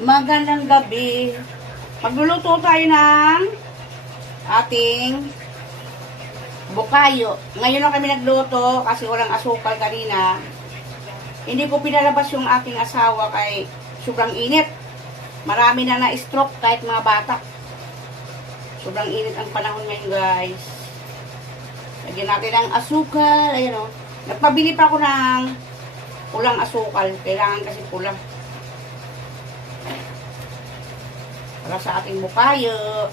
Magandang gabi. Magluluto tayo ng ating bukayo. Ngayon lang kami nagluto kasi walang asukal kanina. Hindi ko pinalabas yung aking asawa kay sobrang init. Marami na na-stroke kahit mga bata. Sobrang init ang panahon ngayon guys. Lagyan natin ng asukal. Ayan o. Nagpabili pa ako ng pulang asukal. Kailangan kasi pula. Para sa ating bukayo.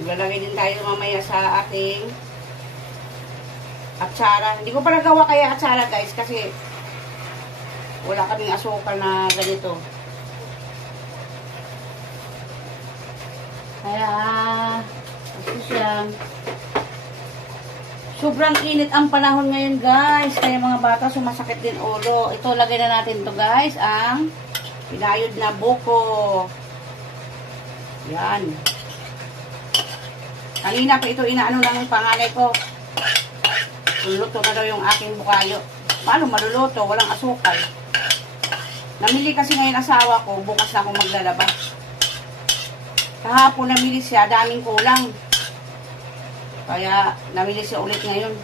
Maglalagay din tayo mamaya sa ating atsara. Hindi ko pa nagawa kaya atsara guys kasi wala kaming asukal na ganito. Kaya, kasi siya, sobrang init ang panahon ngayon guys. Kaya mga bata sumasakit din ulo. Ito, lagay na natin to guys, ang pinayod na buko. Yan. Kanina pa ito inaano ng panganay ko. Luluto na daw yung aking bukayo. Paano maluluto? Walang asukal. Namili kasi ngayon asawa ko, bukas na akong maglalaba. Kahapon namili siya, daming kulang. Kaya namili siya ulit ngayon.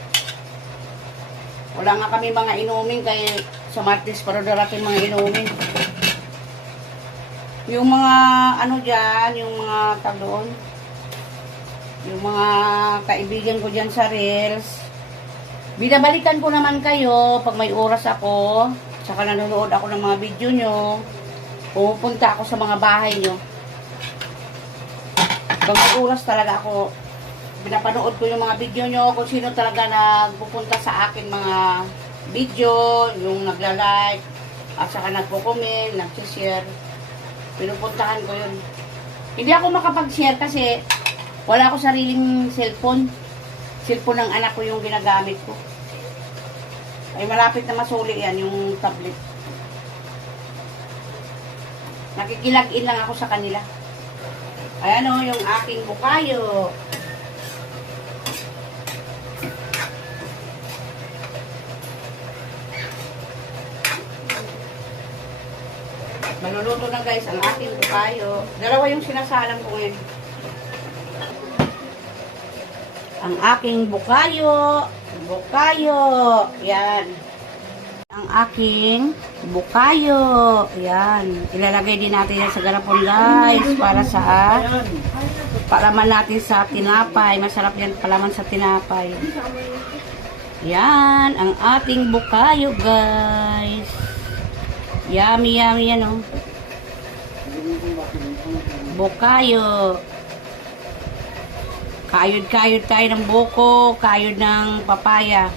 Wala nga kami mga inumin kay sa Martis para darating mga inumin. Yung mga ano dyan, yung mga tag doon, yung mga kaibigan ko dyan sa Reels, binabalikan ko naman kayo pag may oras ako, saka nanonood ako ng mga video nyo, pupunta ako sa mga bahay nyo. Pag may oras talaga ako, pinapanood ko yung mga video nyo, kung sino talaga nagpupunta sa akin mga video, yung nagla-like, at saka nagpo-comment, nag-share. Pinupuntahan ko yun. Hindi ako makapag-share kasi wala ako sariling cellphone. Cellphone ng anak ko yung ginagamit ko. Ay malapit na masuli yan, yung tablet. Nakikilag-in lang ako sa kanila. Ayan o, yung aking bukayo. Maluluto na guys ang aking bukayo. Dalawa yung sinasalang ko ngayon. Ang aking bukayo. Bukayo. Yan. Ang aking bukayo. Yan. Ilalagay din natin yan sa garapon guys. Para sa palaman natin sa tinapay. Masarap yan palaman sa tinapay. Yan. Ang ating bukayo guys. Yummy, yummy yan oh. Bukayo. Kayod-kayod tayo ng buko, kayod ng papaya.